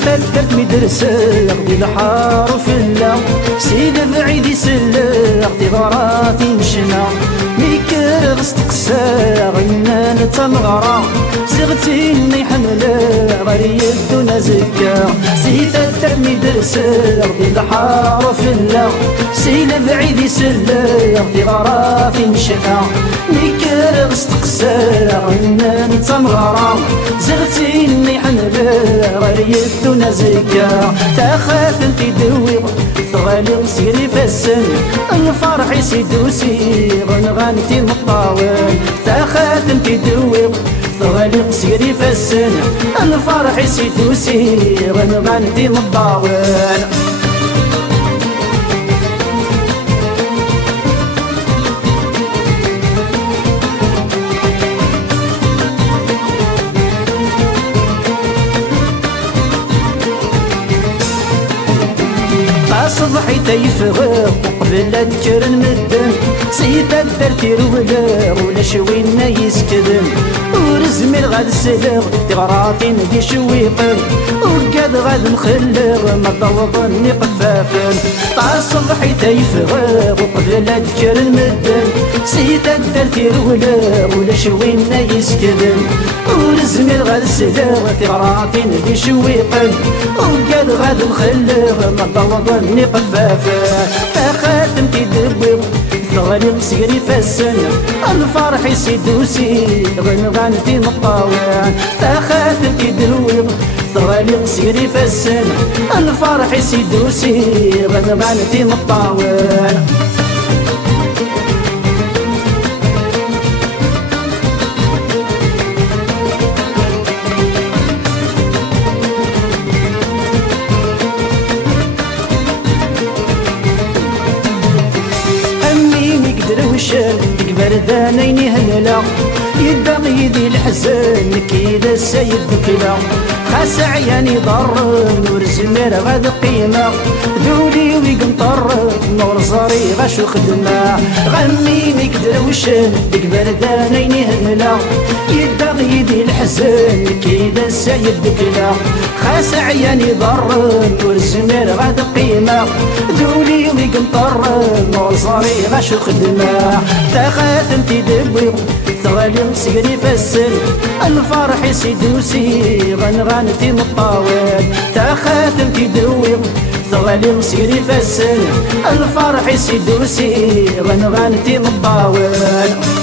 تدرت مدرسة غدي الحار وفلا سيد بعيد يسلق تغراتي مشنا ميكر غستقسا غنان تمغرا زغتيني حملة غير يدنا زكا سيد تدرت مدرسة غدي الحار وفلا سيد بعيد يسلق تغراتي مشنا ميكر غستقسا غنان تمغرا زغتيني حملة غير يدنا زكا تاخاف انتي دوي تغالي سيري فالسن الفرح يسيدوسي غنغانتي مطاول تاخاف انتي دوي تغالي سيري فالسن الفرح يسيدوسي غنغانتي مطاول صبحي تيفغر قبل تجر المدن سيدة درتي ولا شوينا يسكدن ورزمي غاد السلغ تغراتي ندي شويقن وقاد غاد نخلغ ما ضوضني قفافن صبحي تيفغر قبل تجر المدن سيدة درتي ولا شوينا يسكدن ورزمي غاد السلغ تغراتي ندي شويقن وقاد غاد نخلغ ما ضوضني قفافا تاخاتم تدبر ثغالي سيري فالسن الفرح يسيدوسي غنغانتي مطاوع تاخاتم تدبر ثغالي سيري فالسن الفرح يسيدوسي غنغانتي مطاوع دروشن تقبل ذانيني هللا يدا يدي الحزن كيدا السيد بكلا خاس عياني ضر نور زمير غاد قيمة ذولي ويقنطر نور صاري غاشو خدمة غميني دروشن تقبل ذانيني هللا يدا يدي الحزن كيدا السيد بكلا خاس عياني ضر نور زمير غاد قيمة ذولي ويقنطر نور صاري غاشو خدمة تاخات انتي دبوي ثغالي سيري فالسن الفرح يسيدوسي غنغانتي مطاول تاخات انتي دوي ثغالي سيري فالسن الفرح يسيدوسي غنغانتي مطاول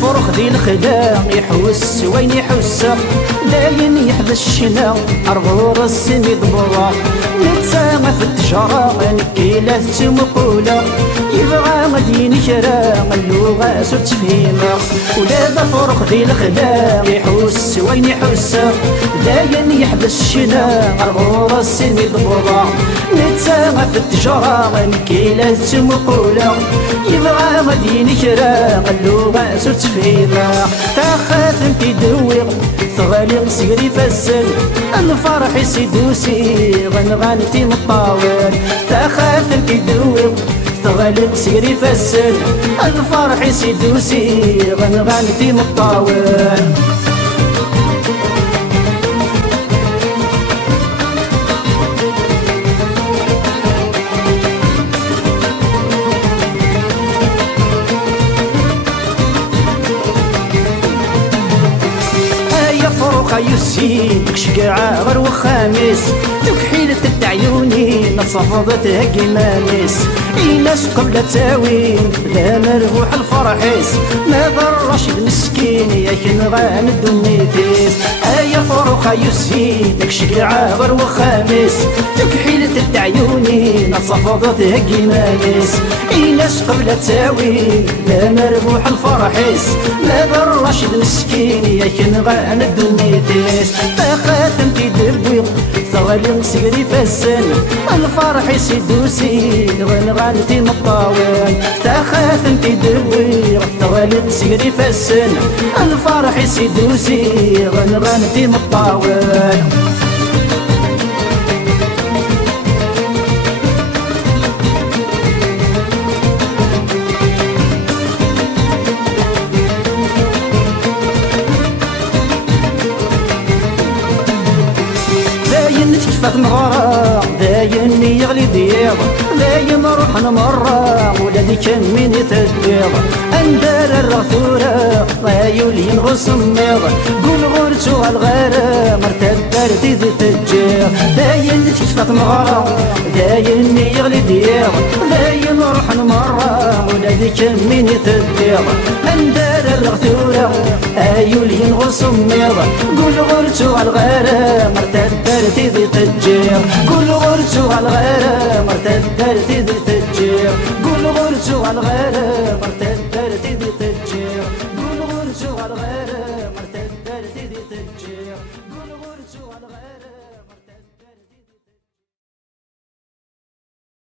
فرخ ذي الخداع يحوس وين يحوسه داين يحبس الشنا أرغور السمي ضبوع نتسامى في التجارة نكيلة تمقولة يبغى مدين شراء اللغة سو تفهيمة ولاد فرخ ذي الخداع يحوس وين يحوسه داين يحبس الشنا أرغور السمي ضبوع نتسامى في التجارة نكيلة تمقولة يبغى مدين شراء اللغة سو تفهيمة تاخات انتي دوي ثغالي سيري فالسن الفرح يسيدوسي غنغانتي مطاول تاخات انتي دوي ثغالي سيري فالسن الفرح يسيدوسي غنغانتي مطاول يسين شقاعة غير وخامس تكحيلة التعيوني نصفضت هكي مامس الناس قبل تاوين ذا مربوح الفرحيس ما ضر رشيد مسكين يا كنغان الدنيتيس يا فروخة يسين شقاعة غير وخامس تكحيلة التعيوني نصفضت هكي مامس الناس قبل تاوين ذا مربوح الفرحيس ما ضر رشيد مسكين يا كنغان الدنيتيس تاخاتم تدبوي ثغالي سيري فالسن الفرح يسيدوسي غنغانتي مطاول تاخاتم تدبوي ثغالي سيري فالسن الفرح يسيدوسي غنغانتي مطاول داين تكفى مغرى داين يغلي ديض داين روح نمرة ولا دي كان من يتدبيض اندار الرغثورة ضايل ينغص النيض قول غورتو الغارة مرتبار تيدي تجير داين تكفى مغرى داين يغلي ديض داين روح نمرة ولا دي كان من يتدبيض اندار الرغثورة ايول ينغص النيض قول غورتو الغارة مرتبار تيدي تجير قول غورتو الغارة مرتبار تيدي تجير قول غورتو الغارة مرتبار تيدي تجير قول غورتو الغارة مرتبار تيدي تجير قول غورتو الغارة